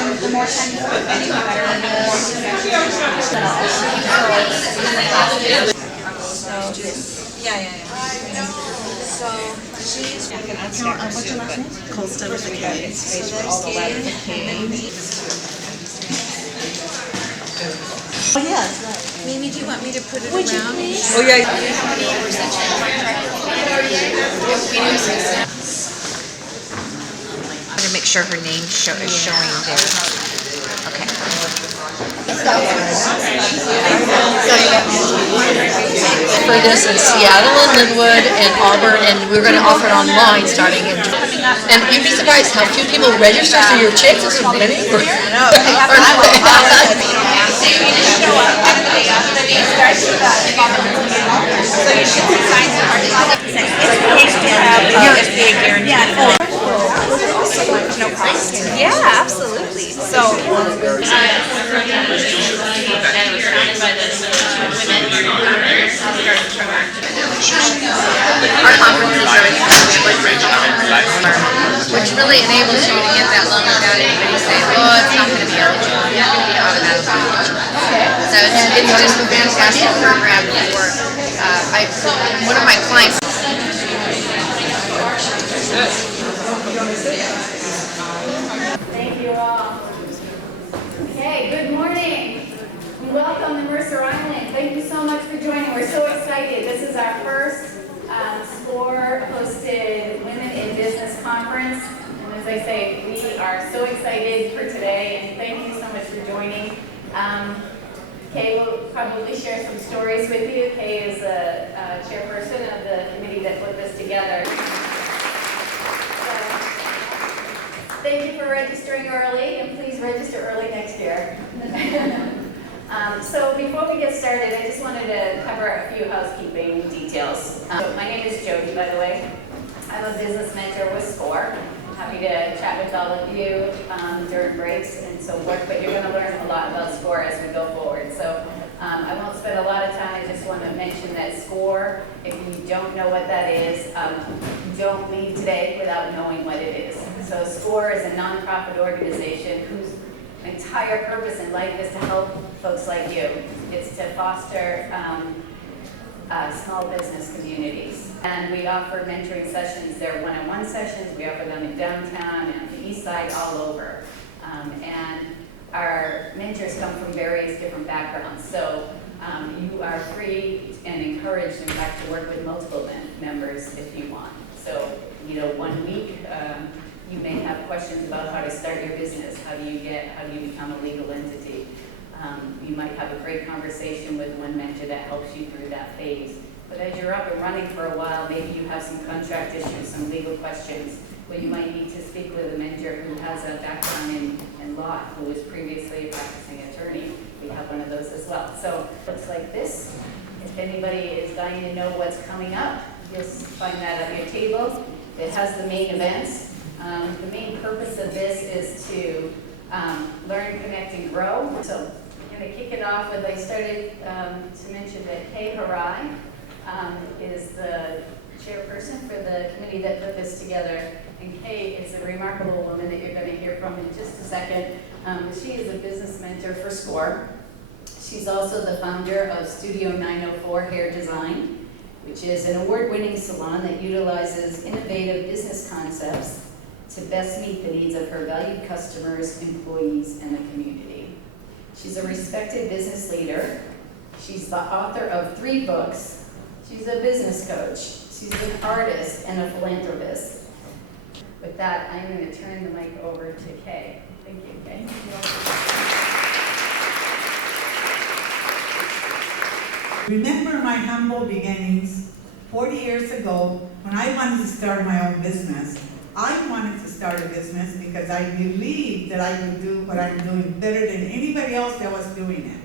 And the more time you spend with me, the better and the more success you have. So she's what's your last name? Costa with a K. Space for all the letters of K. Oh yeah, that's right. Mimi, do you want me to put it around? Oh yeah. I'm gonna make sure her name is showing there. Okay. For this in Seattle and Linwood and Auburn, and we're going to offer it online starting in. And you'd be surprised how few people register for your chicks. It's from many. Yeah, absolutely. So. Our conference is which really enables you to get that loan without anybody saying, "Oh, it's not going to be eligible. You're going to be automatically eligible." So it's just a fantastic program for one of my clients. Thank you all. Okay, good morning. Welcome to Mercer Island. Thank you so much for joining. We're so excited. This is our first SCORE-hosted Women in Business Conference. And as I say, we are so excited for today, and thank you so much for joining. Kay will probably share some stories with you. Kay is the chairperson of the committee that put this together. Thank you for registering early, and please register early next year. So before we get started, I just wanted to cover a few housekeeping details. My name is Jody, by the way. I'm a business mentor with SCORE. I'm happy to chat with all of you during breaks and so forth, but you're going to learn a lot about SCORE as we go forward. So I won't spend a lot of time. I just want to mention that SCORE, if you don't know what that is, don't leave today without knowing what it is. So SCORE is a nonprofit organization whose entire purpose in life is to help folks like you. It's to foster small business communities. And we offer mentoring sessions. They're one-on-one sessions. We offer them in downtown and on the east side, all over. And our mentors come from various different backgrounds. So you are free and encouraged, in fact, to work with multiple members if you want. So, 1 week, you may have questions about how to start your business. How do you become a legal entity? You might have a great conversation with one mentor that helps you through that phase. But as you're up and running for a while, maybe you have some contract issues, some legal questions, where you might need to speak with a mentor who has a background in law, who was previously a practicing attorney. We have one of those as well. So it looks like this. If anybody is dying to know what's coming up, just find that on your table. It has the main events. The main purpose of this is to learn, connect, and grow. So I'm going to kick it off with, I started to mention that Kay Harai is the chairperson for the committee that put this together. And Kay is a remarkable woman that you're going to hear from in just a second. She is a business mentor for SCORE. She's also the founder of Studio 904 Hair Design, which is an award-winning salon that utilizes innovative business concepts to best meet the needs of her valued customers, employees, and the community. She's a respected business leader. She's the author of 3 books. She's a business coach. She's an artist and a philanthropist. With that, I'm going to turn the mic over to Kay. Thank you, Kay. Remember my humble beginnings 40 years ago when I wanted to start my own business. I wanted to start a business because I believed that I could do what I'm doing better than anybody else that was doing it.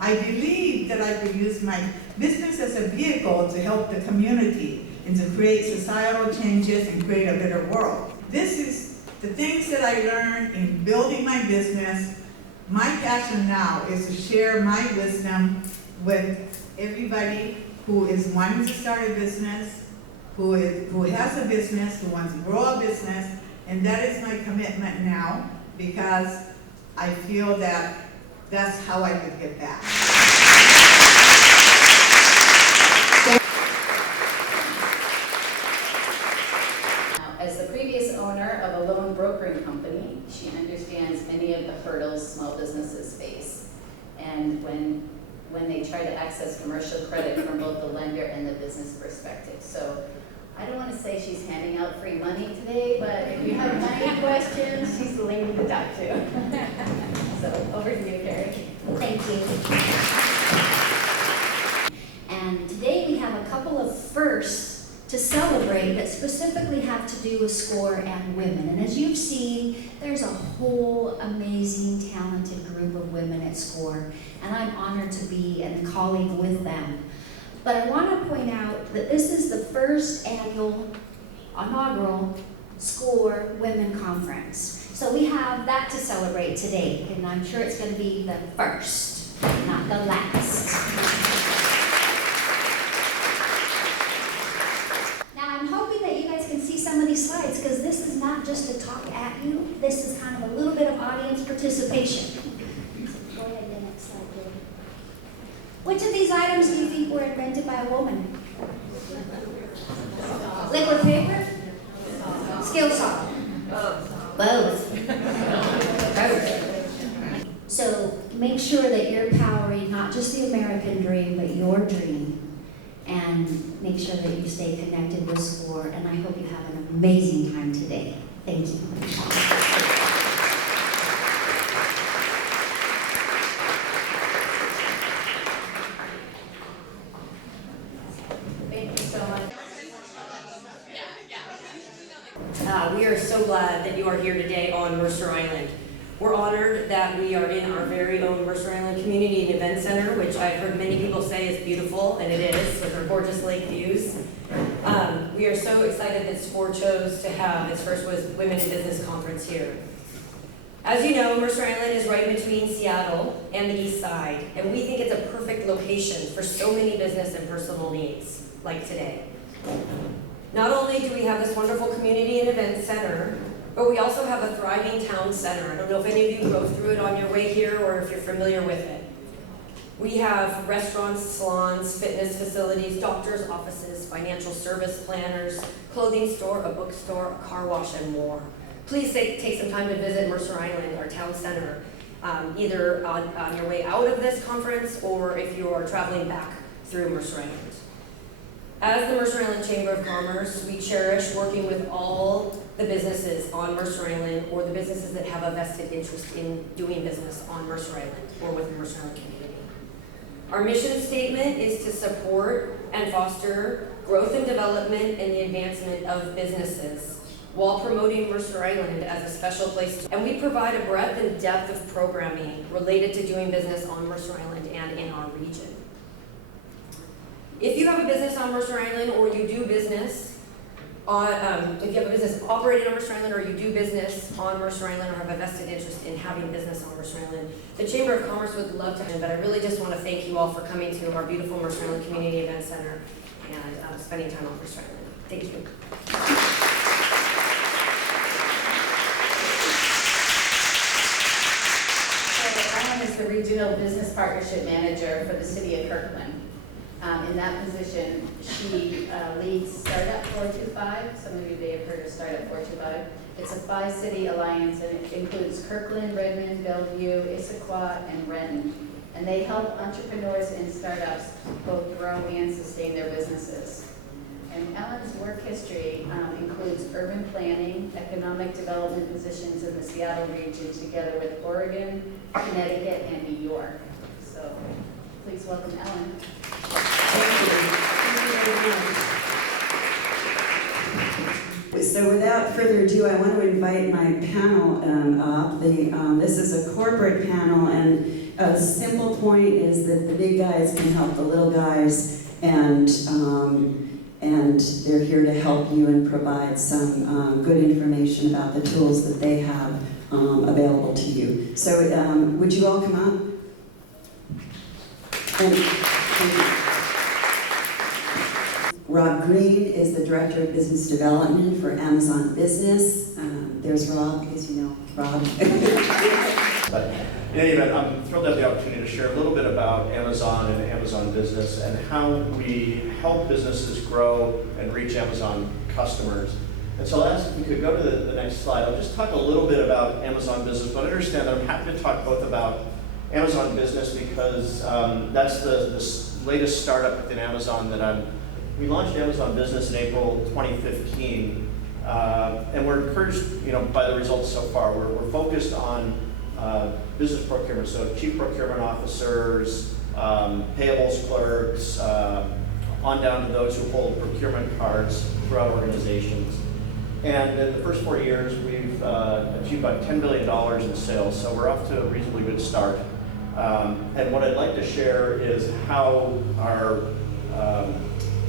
I believed that I could use my business as a vehicle to help the community and to create societal changes and create a better world. This is the things that I learned in building my business. My passion now is to share my wisdom with everybody who is wanting to start a business, who has a business, who wants to grow a business, And that is my commitment now, because I feel that that's how I could get back. As the previous owner of a loan brokering company, she understands many of the hurdles small businesses face. And when they try to access commercial credit from both the lender and the business perspective. So I don't want to say she's handing out free money today, but if you have money questions, she's the lady to talk to. So over to you, Carrie. Thank you. And today we have a couple of firsts to celebrate that specifically have to do with SCORE and women. And as you've seen, there's a whole amazing, talented group of women at SCORE, and I'm honored to be a colleague with them. But I want to point out that this is the first annual, inaugural SCORE Women Conference. So we have that to celebrate today, and I'm sure it's going to be the first, not the last. I'm hoping that you guys can see some of these slides, because this is not just to talk at you. This is kind of a little bit of audience participation. Go ahead to the next slide, Jody. Which of these items do you think were invented by a woman? Liquid paper? Skill saw? Both. So make sure that you're powering not just the American dream, but your dream. And make sure that you stay connected with SCORE, and I hope you have an amazing time today. Thank you. Thank you so much. We are so glad that you are here today on Mercer Island. We're honored that we are in our very own Mercer Island Community and Event Center, which I've heard many people say is beautiful, and it is, with our gorgeous lake views. We are so excited that SCORE chose to have its first Women in Business Conference here. As you know, Mercer Island is right between Seattle and the East Side, and we think it's a perfect location for so many business and personal needs, like today. Not only do we have this wonderful community and event center, but we also have a thriving town center. I don't know if any of you drove through it on your way here or if you're familiar with it. We have restaurants, salons, fitness facilities, doctors' offices, financial service planners, clothing store, a bookstore, a car wash, and more. Please take some time to visit Mercer Island, our town center, either on your way out of this conference or if you are traveling back through Mercer Island. As the Mercer Island Chamber of Commerce, we cherish working with all the businesses on Mercer Island, or the businesses that have a vested interest in doing business on Mercer Island or with the Mercer Island community. Our mission statement is to support and foster growth and development and the advancement of businesses while promoting Mercer Island as a special place. And we provide a breadth and depth of programming related to doing business on Mercer Island and in our region. If you have a business on Mercer Island, or you do business if you have a business operating on Mercer Island, or you do business on Mercer Island, or have a vested interest in having business on Mercer Island, the Chamber of Commerce would love to have you, but I really just want to thank you all for coming to our beautiful Mercer Island Community Event Center and spending time on Mercer Island. Thank you. Ellen is the Regional Business Partnership Manager for the City of Kirkland. In that position, she leads Startup 425. Some of you may have heard of Startup 425. It's a 5-city alliance, and it includes Kirkland, Redmond, Bellevue, Issaquah, and Renton. And they help entrepreneurs and startups both grow and sustain their businesses. And Ellen's work history includes urban planning, economic development positions in the Seattle region, together with Oregon, Connecticut, and New York. So please welcome Ellen. So without further ado, I want to invite my panel up. This is a corporate panel, and a simple point is that the big guys can help the little guys, and they're here to help you and provide some good information about the tools that they have available to you. So would you all come up? Thank you. Rob Green is the Director of Business Development for Amazon Business. They're there's Rob, because you know Rob. But in any event, I'm thrilled to have the opportunity to share a little bit about Amazon and Amazon Business and how we help businesses grow and reach Amazon customers. And so I'll ask if we could go to the next slide. I'll just talk a little bit about Amazon Business, but understand that I'm happy to talk both about Amazon Business because that's the latest startup within Amazon we launched Amazon Business in April 2015. And we're encouraged, by the results so far. We're focused on business procurement, so chief procurement officers, payables clerks, on down to those who hold procurement cards throughout organizations. And in the first 4 years, we've achieved about $10 billion in sales, so we're off to a reasonably good start. And what I'd like to share is how our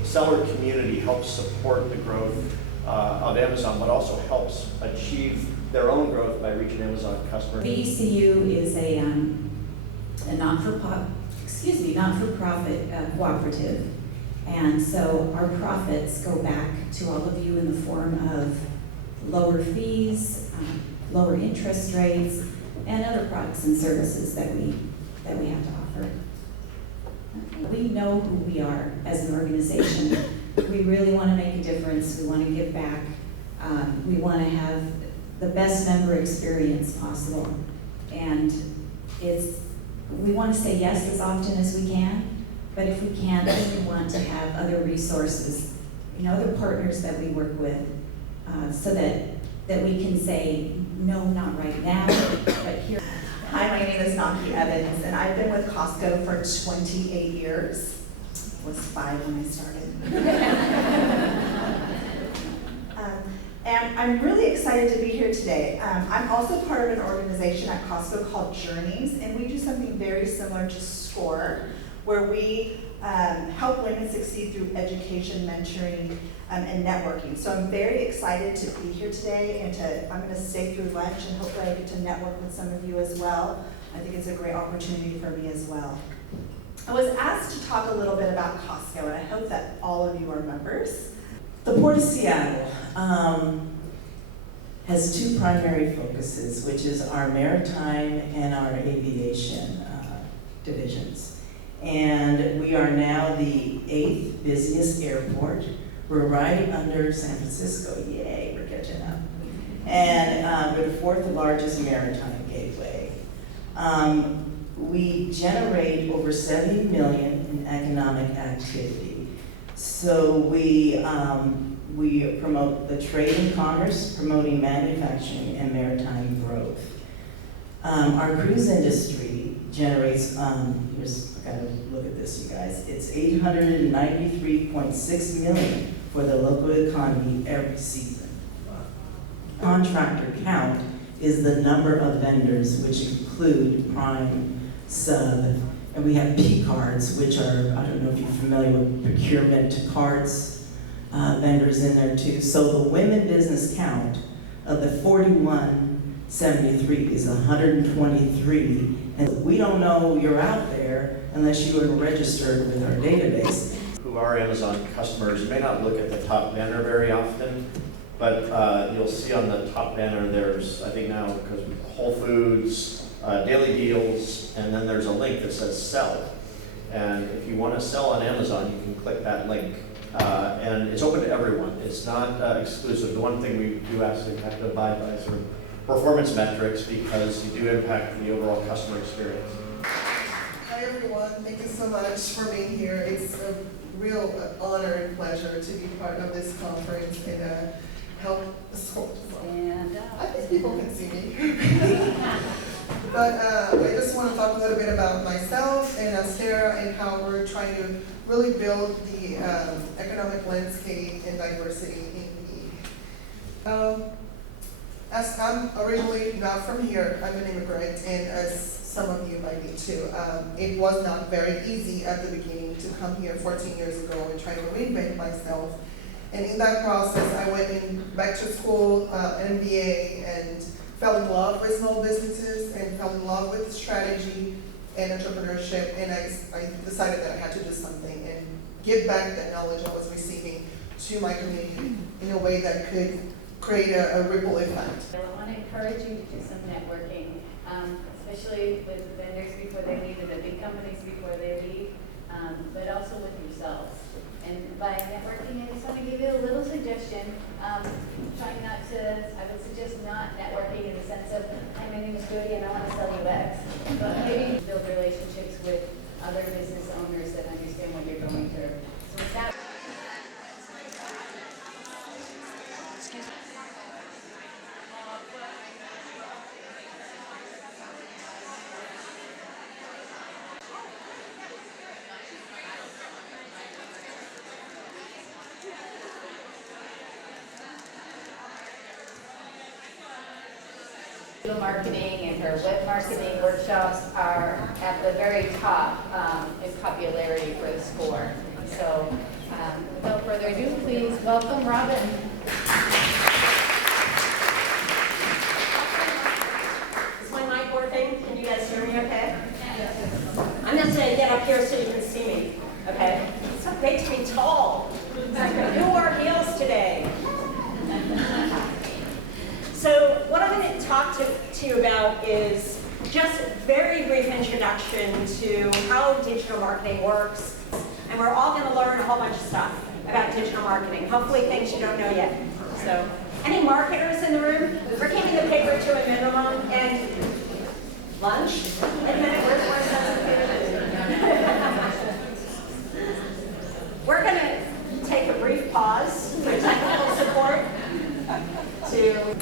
seller community helps support the growth of Amazon, but also helps achieve their own growth by reaching Amazon customers. VECU is a not-for-profit cooperative, and so our profits go back to all of you in the form of lower fees, lower interest rates, and other products and services that we have to offer. We know who we are as an organization. We really want to make a difference. We want to give back. We want to have the best member experience possible. And we want to say yes as often as we can, but if we can't, then we want to have other resources, other partners that we work with, so that we can say, no, not right now, but here. Hi, my name is Naki Evans, and I've been with Costco for 28 years. I was 5 when I started. And I'm really excited to be here today. I'm also part of an organization at Costco called Journeys, and we do something very similar to SCORE, where we help women succeed through education, mentoring, and networking. So I'm very excited to be here today, and I'm going to stay through lunch, and hopefully I get to network with some of you as well. I think it's a great opportunity for me as well. I was asked to talk a little bit about Costco, and I hope that all of you are members. The Port of Seattle has 2 primary focuses, which is our maritime and our aviation divisions. And we are now the 8th busiest airport. We're right under San Francisco. Yay, we're catching up. And we're the 4th largest maritime gateway. We generate over $70 million in economic activity. So we promote the trade and commerce, promoting manufacturing and maritime growth. Our cruise industry generates, here's, I gotta look at this, you guys. It's $893.6 million for the local economy every season. Contractor count is the number of vendors, which include prime, sub, and we have P cards, which are, I don't know if you're familiar with procurement cards, vendors in there too. So the women business count of the 4173 is 123, and we don't know you're out there unless you are registered with our database. Who are Amazon customers, you may not look at the top banner very often, but you'll see on the top banner there's, I think now, because Whole Foods, daily deals, and then there's a link that says sell. And if you want to sell on Amazon, you can click that link. And it's open to everyone. It's not exclusive. The one thing we do ask is you have to abide by sort of performance metrics because you do impact the overall customer experience. Hi everyone, thank you so much for being here. It's a real honor and pleasure to be part of this conference and help support. And I think people can see me. But I just want to talk a little bit about myself and Sarah and how we're trying to really build the economic landscape and diversity in the as I'm originally not from here, I'm an immigrant, and as some of you might be too, it was not very easy at the beginning to come here 14 years ago and try to reinvent myself. And in that process, I went back to school, an MBA, and fell in love with small businesses and fell in love with strategy and entrepreneurship, and I decided that I had to do something and give back that knowledge I was receiving to my community in a way that could create a ripple effect. I want to encourage you to do some networking, especially with vendors before they leave, and the big companies before they leave, but also with yourselves. And by networking, I just want to give you a little suggestion. Try not to, I would suggest not networking in the sense of, hi, my name is Judy and I want to sell you X. But maybe build relationships with other business owners that understand what you're going through. So with that, digital marketing and her web marketing workshops are at the very top in popularity for the score. So without further ado, please welcome Robin. Is my mic working? Can you guys hear me okay? I'm just going to get up here so you can see me, okay? It's so great to be tall. Who wore heels today? So what I'm going to talk to you about is just a very brief introduction to how digital marketing works. And we're all going to learn a whole bunch of stuff about digital marketing, hopefully things you don't know yet. So any marketers in the room? We're keeping the paper to a minimum. And lunch? Wait a minute, where's that? We're going to take a brief pause for technical support to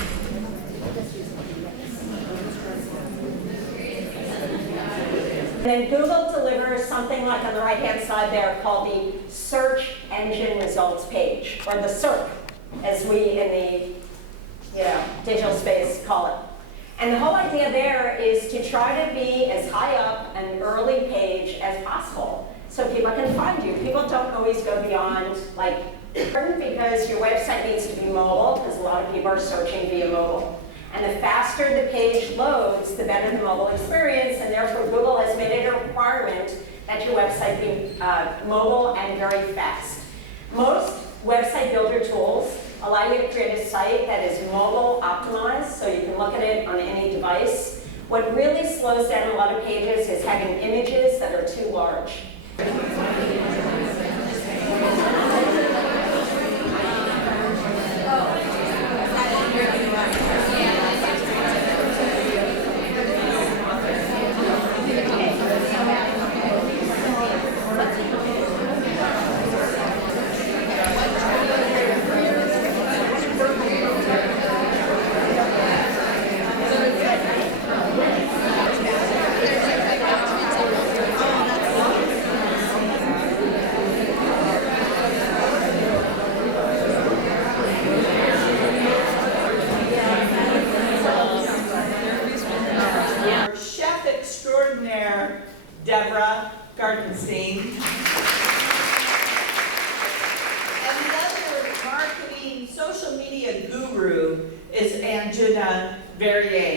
and then Google delivers something like on the right-hand side there called the Search Engine Results page, or the SERP, as we in the digital space call it. And the whole idea there is to try to be as high up an early page as possible so people can find you. People don't always go beyond, like, because your website needs to be mobile, because a lot of people are searching via mobile. And the faster the page loads, the better the mobile experience, and therefore Google has made it a requirement that your website be mobile and very fast. Most website builder tools allow you to create a site that is mobile optimized, so you can look at it on any device. What really slows down a lot of pages is having images that are too large.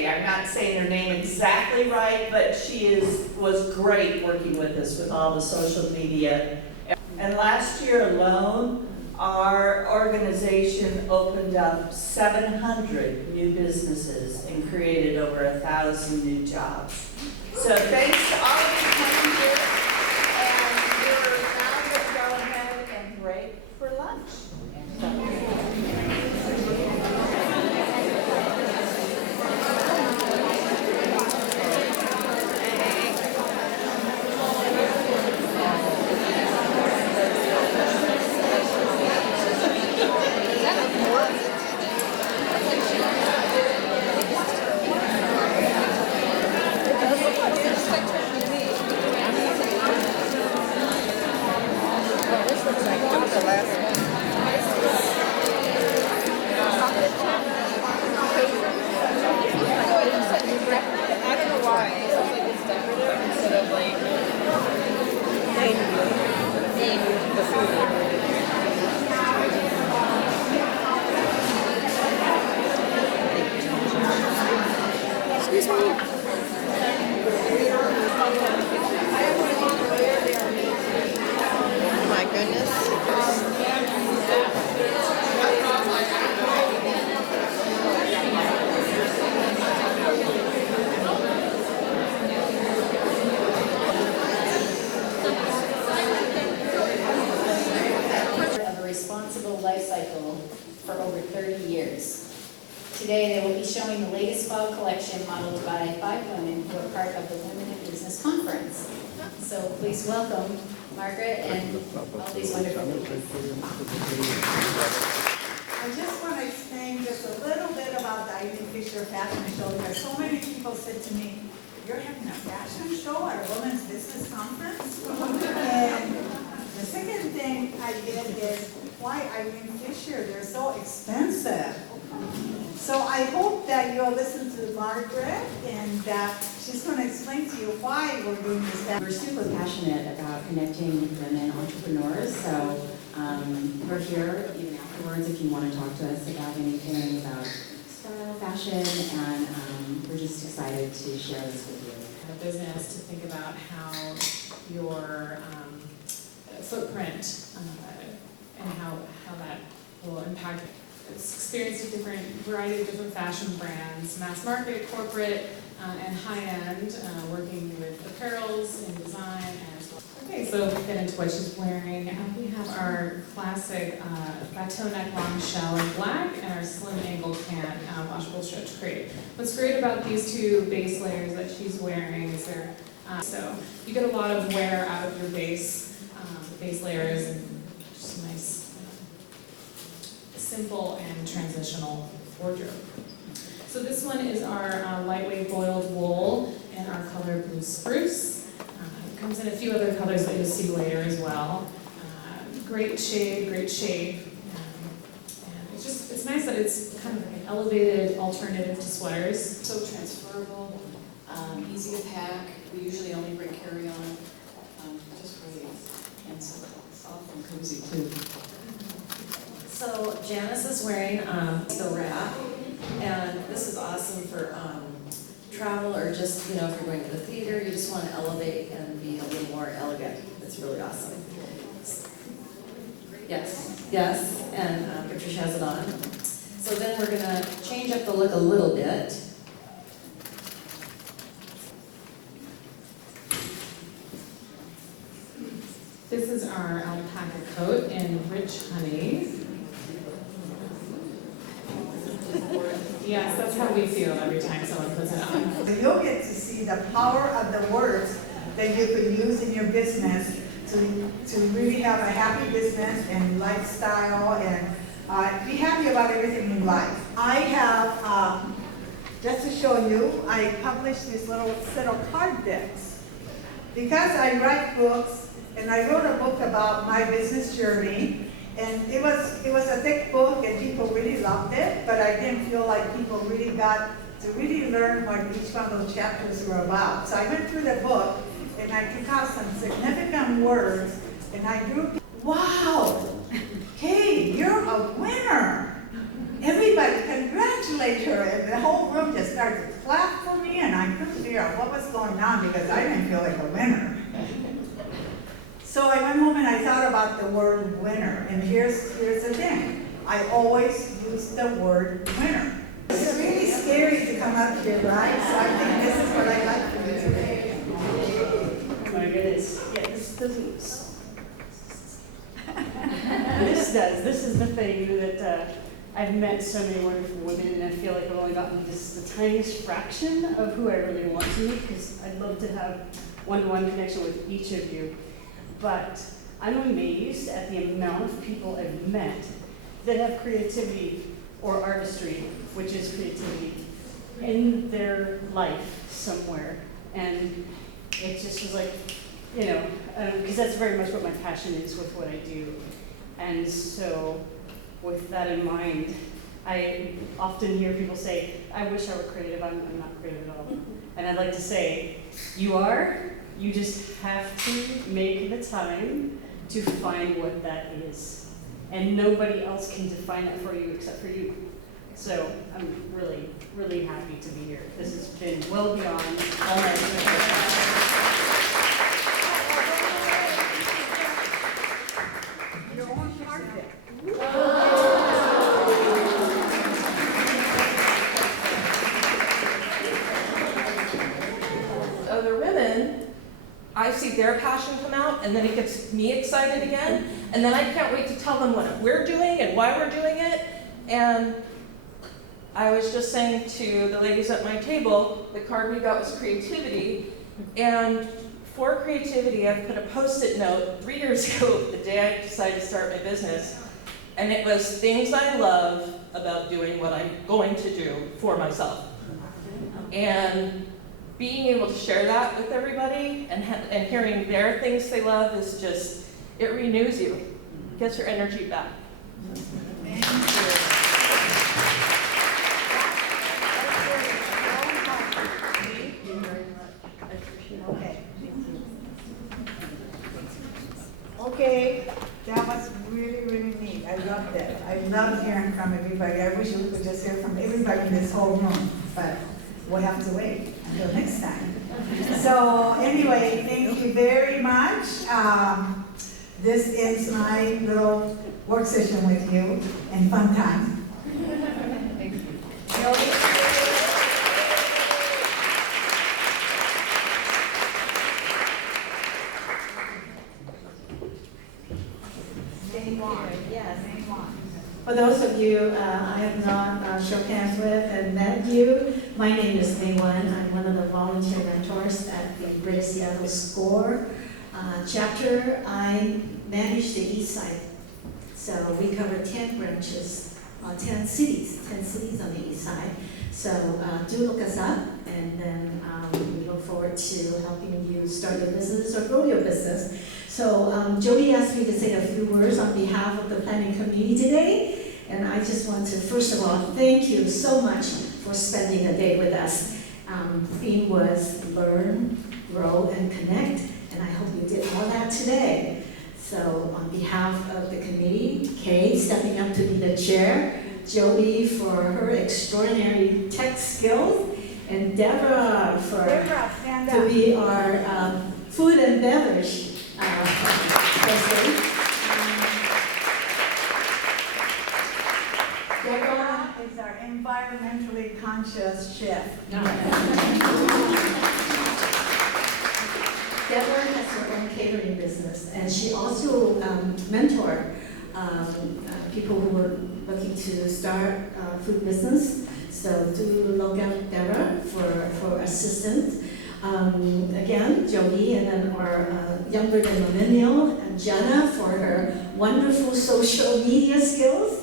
I'm not saying her name exactly right, but she was great working with us with all the social media. And last year alone, our organization opened up 700 new businesses and created over 1,000 new jobs. So thanks to all of you coming here, and we're now going to go ahead and break for lunch. Today they will be showing the latest fall collection modeled by 5 women who are part of the Women in Business Conference. So please welcome Margaret and all these wonderful people. I just want to explain just a little bit about the Eileen Fisher Fashion Show, because so many people said to me, "You're having a fashion show at a women's business conference?" And the second thing I did is, why Eileen Fisher? They're so expensive. So I hope that you'll listen to Margaret, and she's going to explain to you why we're doing this. We're super passionate about connecting women entrepreneurs, so we're here even afterwards if you want to talk to us about anything about style, fashion, and we're just excited to share this with you. The business, to think about how your footprint and how that will impact experience of different variety of different fashion brands, mass market, corporate, and high-end, working with apparels and design as well. Okay, so we'll get into what she's wearing. We have our classic bateau neck long shell in black and our slim ankle can washable stretch crepe. What's great about these two base layers that she's wearing is they're so you get a lot of wear out of your base layers, and just a nice simple and transitional wardrobe. So this one is our lightweight boiled wool in our color blue spruce. It comes in a few other colors that you'll see later as well. Great shade, great shape. And it's nice that it's kind of like an elevated alternative to sweaters. So transferable, easy to pack. We usually only bring carry-on, just great. And so soft and cozy too. So Janice is wearing the wrap, and this is awesome for travel or just, if you're going to the theater, you just want to elevate and be a little more elegant. It's really awesome. Yes, and Patricia has it on. So then we're going to change up the look a little bit. This is our alpaca coat in rich honey. Yes, that's how we feel every time someone puts it on. You'll get to see the power of the words that you could use in your business to really have a happy business and lifestyle and be happy about everything in life. I have, just to show you, I published this little set of card decks. Because I write books, and I wrote a book about my business journey, and it was a thick book and people really loved it, but I didn't feel like people really got to really learn what each one of those chapters were about. So I went through the book and I took out some significant words and I drew, wow, Kay, you're a winner. Everybody congratulate her, and the whole room just started to clap for me, and I couldn't figure out what was going on because I didn't feel like a winner. So I went home and I thought about the word winner, and here's the thing. I always use the word winner. It's really scary to come up here, right? So I think this is what I'd like for you today. Oh my goodness. Yeah, this doesn't. This does. This is the thing that I've met so many wonderful women, and I feel like I've only gotten just the tiniest fraction of who I really want to meet, because I'd love to have one-to-one connection with each of you. But I'm amazed at the amount of people I've met that have creativity or artistry, which is creativity, in their life somewhere. And it just was like, because that's very much what my passion is with what I do. And so with that in mind, I often hear people say, I wish I were creative. I'm not creative at all. And I'd like to say, you are. You just have to make the time to find what that is. And nobody else can define that for you except for you. So I'm really, really happy to be here. This has been well beyond all my expectations. Your own card deck. Other women, I see their passion come out, and then it gets me excited again, and then I can't wait to tell them what we're doing and why we're doing it, and I was just saying to the ladies at my table, the card we got was creativity. And for creativity, I've put a Post-it note 3 years ago, the day I decided to start my business. And it was things I love about doing what I'm going to do for myself. And being able to share that with everybody and hearing their things they love is just, it renews you, gets your energy back. Thank you. Okay, that was really, really neat. I loved it. I love hearing from everybody. I wish we could just hear from everybody in this whole room, but we'll have to wait until next time. So anyway, thank you very much. This ends my little work session with you and fun time. Thank you. For those of you I have not shook hands with and met you, my name is Mei Wen. I'm one of the volunteer mentors at the Greater Seattle SCORE chapter. I manage the east side. So we cover 10 branches, 10 cities on the east side. So do look us up, and then we look forward to helping you start your business or grow your business. So Jody asked me to say a few words on behalf of the planning committee today, and I just want to, first of all, thank you so much for spending a day with us. The theme was learn, grow, and connect, and I hope you did all that today. So on behalf of the committee, Kay stepping up to be the chair, Jody for her extraordinary tech skills, and Deborah to be our food and beverage person. Deborah is our environmentally conscious chef. Deborah has her own catering business, and she also mentored people who were looking to start food business. So do look out Deborah for assistance. Again, Jody, and then our younger than millennial, and Jenna for her wonderful social media skills.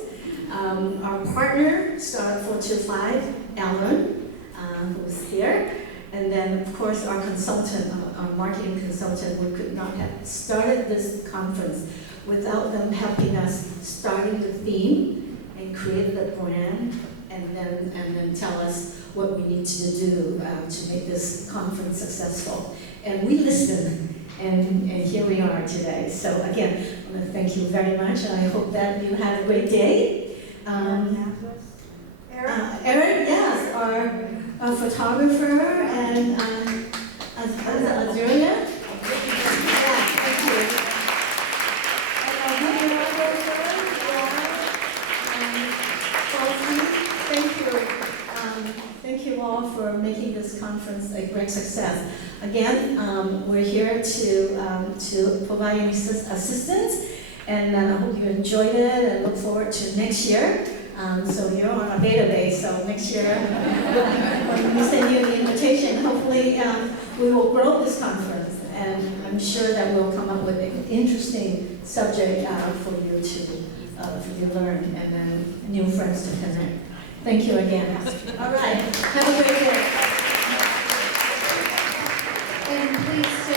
Our partner, Star 425, Alan, who's here. And then, of course, our consultant, our marketing consultant, we could not have started this conference without them helping us starting the theme and create the brand, and then tell us what we need to do to make this conference successful. And we listened, and here we are today. So again, I want to thank you very much, and I hope that you had a great day. Eric, yes, our photographer, and Azuria. Yeah, thank you. And our videographer, thank you. Thank you all for making this conference a great success. Again, we're here to provide assistance, and I hope you enjoyed it and look forward to next year. So you're on our database, so next year when we send you the invitation, hopefully we will grow this conference, and I'm sure that we'll come up with an interesting subject for you to learn, and then new friends to connect. Thank you again. All right, have a great day. And please